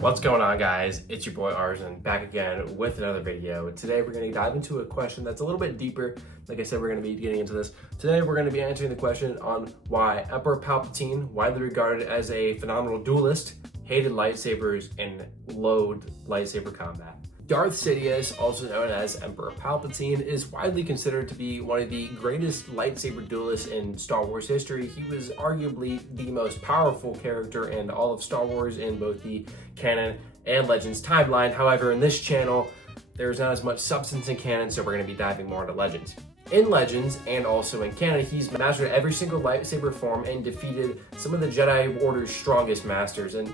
What's going on, guys? It's your boy Arjun back again with another video. Today we're going to dive into a question that's a little bit deeper. Like I said, we're going to be getting into this. Today we're going to be answering the question on why Emperor Palpatine, widely regarded as a phenomenal duelist, hated lightsabers and loathed lightsaber combat. Darth Sidious, also known as Emperor Palpatine, is widely considered to be one of the greatest lightsaber duelists in Star Wars history. He was arguably the most powerful character in all of Star Wars in both the canon and Legends timeline. However, in this channel, there's not as much substance in canon, so we're going to be diving more into Legends. In Legends, and also in canon, he's mastered every single lightsaber form and defeated some of the Jedi Order's strongest masters, and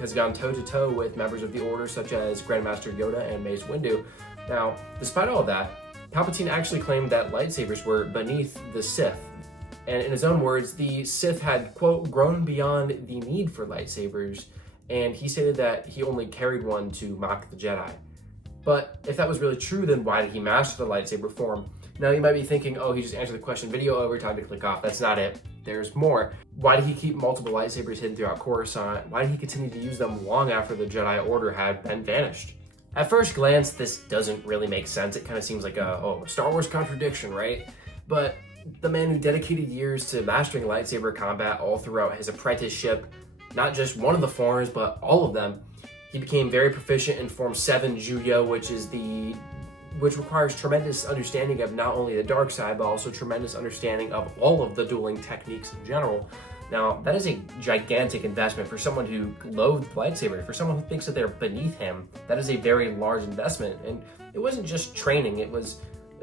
has gone toe-to-toe with members of the Order such as Grandmaster Yoda and Mace Windu. Now, despite all of that, Palpatine actually claimed that lightsabers were beneath the Sith. And in his own words, the Sith had, quote, grown beyond the need for lightsabers, and he stated that he only carried one to mock the Jedi. But if that was really true, then why did he master the lightsaber form? Now, you might be thinking, oh, he just answered the question, video over, time to click off. That's not it. There's more. Why did he keep multiple lightsabers hidden throughout Coruscant? Why did he continue to use them long after the Jedi Order had been vanished? At first glance, this doesn't really make sense. It kind of seems like a Star Wars contradiction, right? But the man who dedicated years to mastering lightsaber combat all throughout his apprenticeship, not just one of the forms, but all of them, he became very proficient in Form 7 Juyo, which requires tremendous understanding of not only the dark side, but also tremendous understanding of all of the dueling techniques in general. Now, that is a gigantic investment for someone who loathed lightsaber. For someone who thinks that they're beneath him, that is a very large investment. And it wasn't just training, it was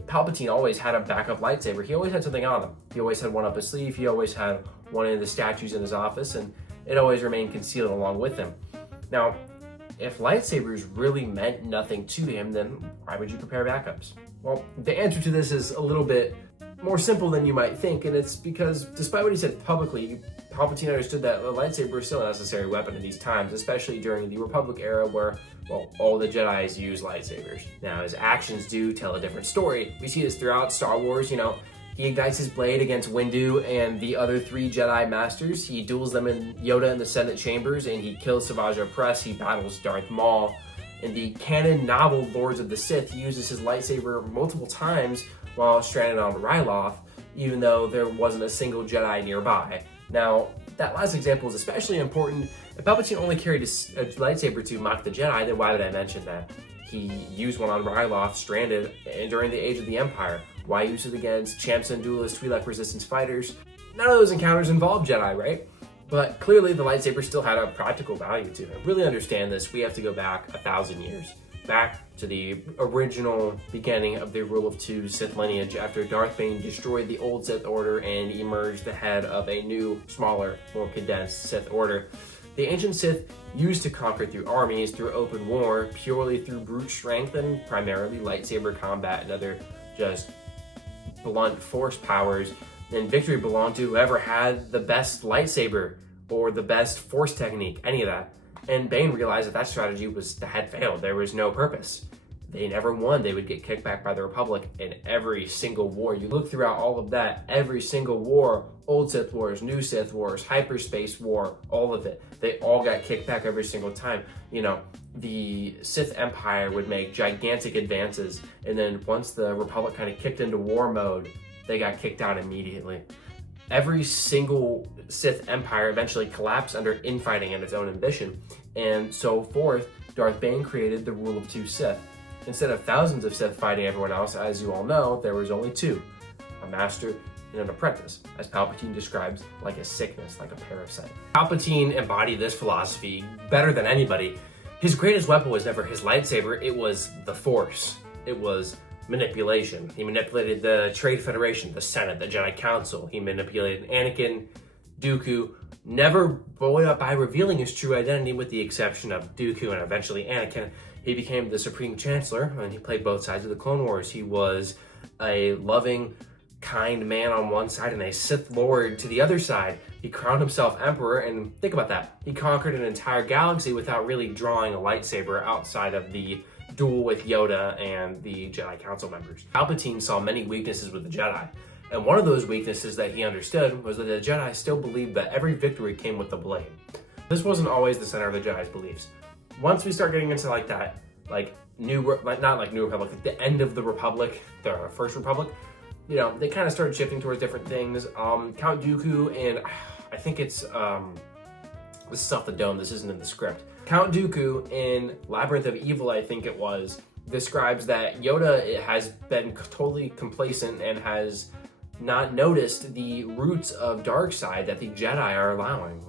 Palpatine always had a backup lightsaber. He always had something on him. He always had one up his sleeve, he always had one in the statues in his office, and it always remained concealed along with him. Now, if lightsabers really meant nothing to him, then why would you prepare backups? Well, the answer to this is a little bit more simple than you might think, and it's because despite what he said publicly, Palpatine understood that a lightsaber is still a necessary weapon in these times, especially during the Republic era where, well, all the Jedis use lightsabers. Now, his actions do tell a different story. We see this throughout Star Wars, he ignites his blade against Windu and the other three Jedi Masters. He duels them in Yoda in the Senate chambers, and he kills Savage Opress. He battles Darth Maul. In the canon novel Lords of the Sith, he uses his lightsaber multiple times while stranded on Ryloth, even though there wasn't a single Jedi nearby. Now, that last example is especially important. If Palpatine only carried a lightsaber to mock the Jedi, then why would I mention that? He used one on Ryloth, stranded during the Age of the Empire. Why use it against champs and duelists, Twi'lek resistance fighters? None of those encounters involved Jedi, right? But clearly the lightsaber still had a practical value to him. To really understand this, we have to go back 1,000 years. Back to the original beginning of the Rule of Two Sith lineage after Darth Bane destroyed the old Sith Order and emerged the head of a new, smaller, more condensed Sith Order. The ancient Sith used to conquer through armies, through open war, purely through brute strength and primarily lightsaber combat and other just blunt force powers. And victory belonged to whoever had the best lightsaber or the best force technique, any of that. And Bane realized that strategy had failed. There was no purpose. They never won. They would get kicked back by the Republic in every single war. You look throughout all of that, every single war, old Sith Wars, new Sith Wars, hyperspace war, all of it. They all got kicked back every single time. The Sith Empire would make gigantic advances, and then once the Republic kind of kicked into war mode, they got kicked out immediately. Every single Sith Empire eventually collapsed under infighting and its own ambition, and so forth. Darth Bane created the Rule of Two Sith. Instead of thousands of Sith fighting everyone else, as you all know, there was only two, a master and an apprentice, as Palpatine describes like a sickness, like a parasite. Palpatine embodied this philosophy better than anybody. His greatest weapon was never his lightsaber, it was the Force. It was manipulation. He manipulated the Trade Federation, the Senate, the Jedi Council. He manipulated Anakin, Dooku, never by revealing his true identity with the exception of Dooku and eventually Anakin. He became the Supreme Chancellor, and he played both sides of the Clone Wars. He was a loving, kind man on one side and a Sith Lord to the other side. He crowned himself Emperor, and think about that. He conquered an entire galaxy without really drawing a lightsaber outside of the duel with Yoda and the Jedi Council members. Palpatine saw many weaknesses with the Jedi, and one of those weaknesses that he understood was that the Jedi still believed that every victory came with the blade. This wasn't always the center of the Jedi's beliefs. once we start getting into like that, like not like New Republic, like the end of the Republic, the First Republic, you know, they kind of started shifting towards different things. Count Dooku and I think it's this is off the dome. This isn't in the script. Count Dooku in Labyrinth of Evil, I think it was, describes that Yoda has been totally complacent and has not noticed the roots of dark side that the Jedi are allowing.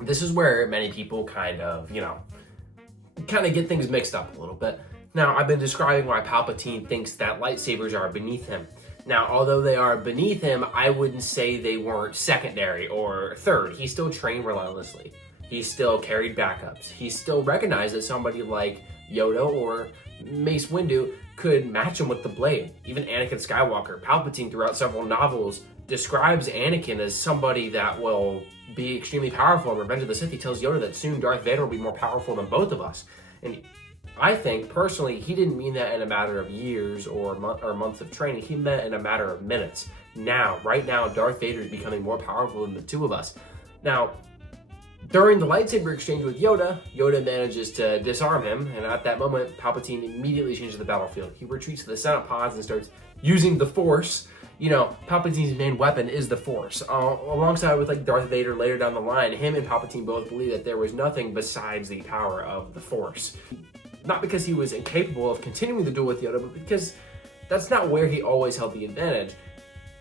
This is where many people kind of get things mixed up a little bit. Now, I've been describing why Palpatine thinks that lightsabers are beneath him. Now, although they are beneath him, I wouldn't say they weren't secondary or third. He still trained relentlessly. He still carried backups. He still recognized that somebody like Yoda or Mace Windu could match him with the blade. Even Anakin Skywalker, Palpatine throughout several novels describes Anakin as somebody that will be extremely powerful. In Revenge of the Sith, he tells Yoda that soon Darth Vader will be more powerful than both of us. And I think, personally, he didn't mean that in a matter of years or months of training. He meant in a matter of minutes. Right now, Darth Vader is becoming more powerful than the two of us. Now, during the lightsaber exchange with Yoda, Yoda manages to disarm him, and at that moment, Palpatine immediately changes the battlefield. He retreats to the Senate pods and starts using the Force. You know, Palpatine's main weapon is the Force. Alongside with like Darth Vader later down the line, him and Palpatine both believe that there was nothing besides the power of the Force. Not because he was incapable of continuing the duel with Yoda, but because that's not where he always held the advantage.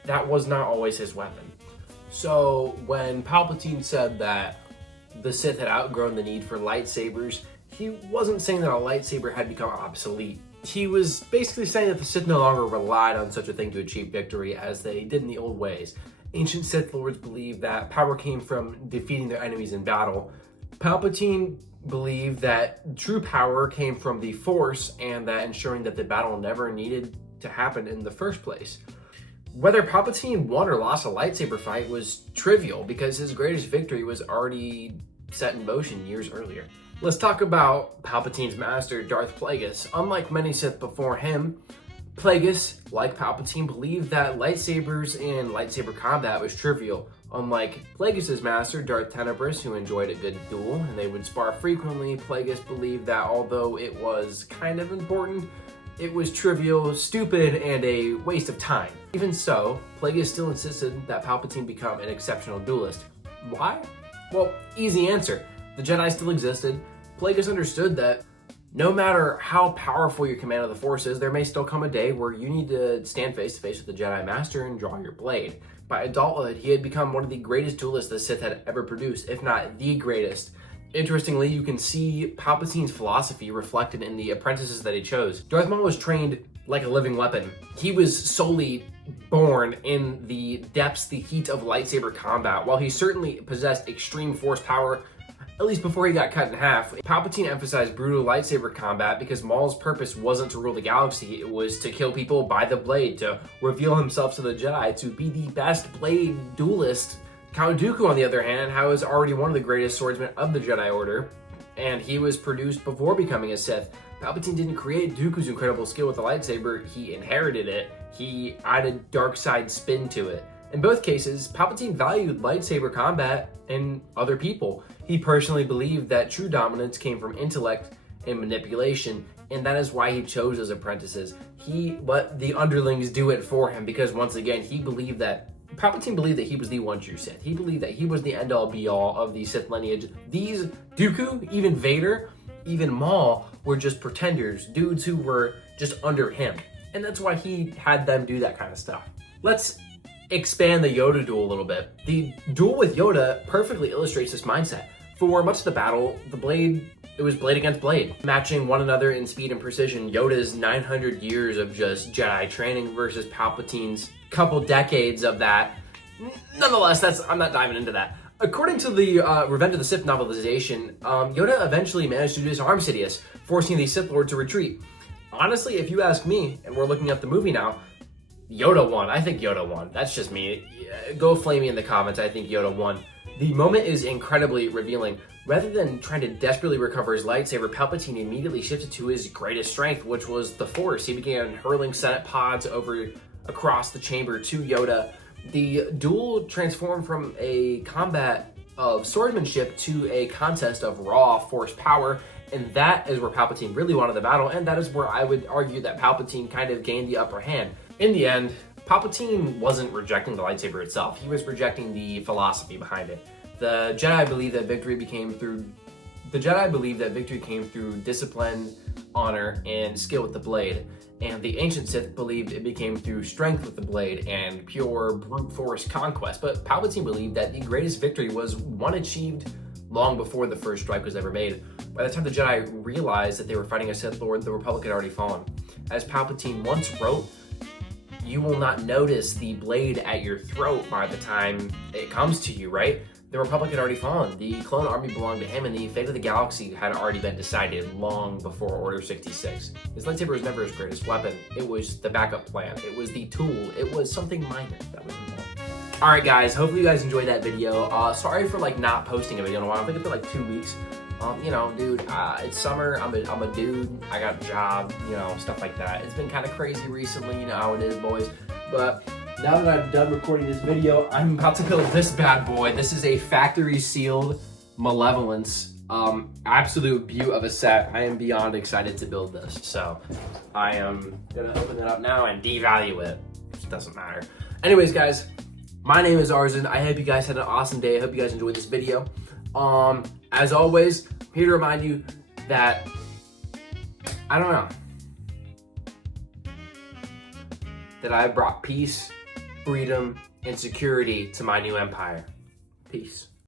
That was not always his weapon. So when Palpatine said that the Sith had outgrown the need for lightsabers, he wasn't saying that a lightsaber had become obsolete. He was basically saying that the Sith no longer relied on such a thing to achieve victory as they did in the old ways. Ancient Sith lords believed that power came from defeating their enemies in battle. Palpatine believed that true power came from the Force and that ensuring that the battle never needed to happen in the first place. Whether Palpatine won or lost a lightsaber fight was trivial because his greatest victory was already set in motion years earlier. Let's talk about Palpatine's master, Darth Plagueis. Unlike many Sith before him, Plagueis, like Palpatine, believed that lightsabers and lightsaber combat was trivial. Unlike Plagueis' master, Darth Tenebris, who enjoyed a good duel and they would spar frequently, Plagueis believed that although it was kind of important, it was trivial, stupid, and a waste of time. Even so, Plagueis still insisted that Palpatine become an exceptional duelist. Why? Well, easy answer. The Jedi still existed. Plagueis understood that no matter how powerful your command of the Force is, there may still come a day where you need to stand face to face with the Jedi Master and draw your blade. By adulthood, he had become one of the greatest duelists the Sith had ever produced, if not the greatest. Interestingly, you can see Palpatine's philosophy reflected in the apprentices that he chose. Darth Maul was trained like a living weapon. He was solely born in the depths, the heat of lightsaber combat. While he certainly possessed extreme force power, at least before he got cut in half, Palpatine emphasized brutal lightsaber combat because Maul's purpose wasn't to rule the galaxy, it was to kill people by the blade, to reveal himself to the Jedi, to be the best blade duelist. Count Dooku, on the other hand, was already one of the greatest swordsmen of the Jedi Order, and he was produced before becoming a Sith. Palpatine didn't create Dooku's incredible skill with the lightsaber, he inherited it. He added dark side spin to it. In both cases, Palpatine valued lightsaber combat in other people. He personally believed that true dominance came from intellect and manipulation, and that is why he chose his apprentices. He let the underlings do it for him because, once again, Palpatine believed that he was the one true Sith. He believed that he was the end-all be-all of the Sith lineage. These Dooku, even Vader, even Maul were just pretenders, dudes who were just under him. And that's why he had them do that kind of stuff. Let's expand the Yoda duel a little bit. The duel with Yoda perfectly illustrates this mindset. For much of the battle, it was blade against blade, matching one another in speed and precision. Yoda's 900 years of just Jedi training versus Palpatine's couple decades of that. Nonetheless, I'm not diving into that. According to the Revenge of the Sith novelization, Yoda eventually managed to disarm Sidious, forcing the Sith Lord to retreat. Honestly, if you ask me, and we're looking at the movie now, Yoda won. I think Yoda won. That's just me. Go flame me in the comments. I think Yoda won. The moment is incredibly revealing. Rather than trying to desperately recover his lightsaber, Palpatine immediately shifted to his greatest strength, which was the Force. He began hurling Senate pods across the chamber to Yoda. The duel transformed from a combat of swordsmanship to a contest of raw Force power, And that is where Palpatine really wanted the battle, and that is where I would argue that Palpatine kind of gained the upper hand. In the end, Palpatine wasn't rejecting the lightsaber itself. He was rejecting the philosophy behind it. The Jedi believed that victory came through discipline, honor, and skill with the blade. And the ancient Sith believed it became through strength with the blade and pure brute force conquest. But Palpatine believed that the greatest victory was one achieved long before the first strike was ever made. By the time the Jedi realized that they were fighting a Sith Lord, the Republic had already fallen. As Palpatine once wrote, "You will not notice the blade at your throat by the time it comes to you," right? The Republic had already fallen. The clone army belonged to him, and the fate of the galaxy had already been decided long before Order 66. His lightsaber was never his greatest weapon. It was the backup plan. It was the tool. It was something minor that was involved. All right, guys. Hopefully you guys enjoyed that video. Sorry for not posting a video in a while. I think it's been 2 weeks. Dude, it's summer. I'm a dude. I got a job. Stuff like that. It's been kind of crazy recently. You know how it is, boys. But now that I'm done recording this video, I'm about to build this bad boy. This is a factory sealed Malevolence. Absolute beaut of a set. I am beyond excited to build this. So I am gonna open it up now and devalue it. It doesn't matter. Anyways, guys, my name is Arzin. I hope you guys had an awesome day. I hope you guys enjoyed this video. As always, I'm here to remind you that, that I brought peace, freedom, and security to my new empire. Peace.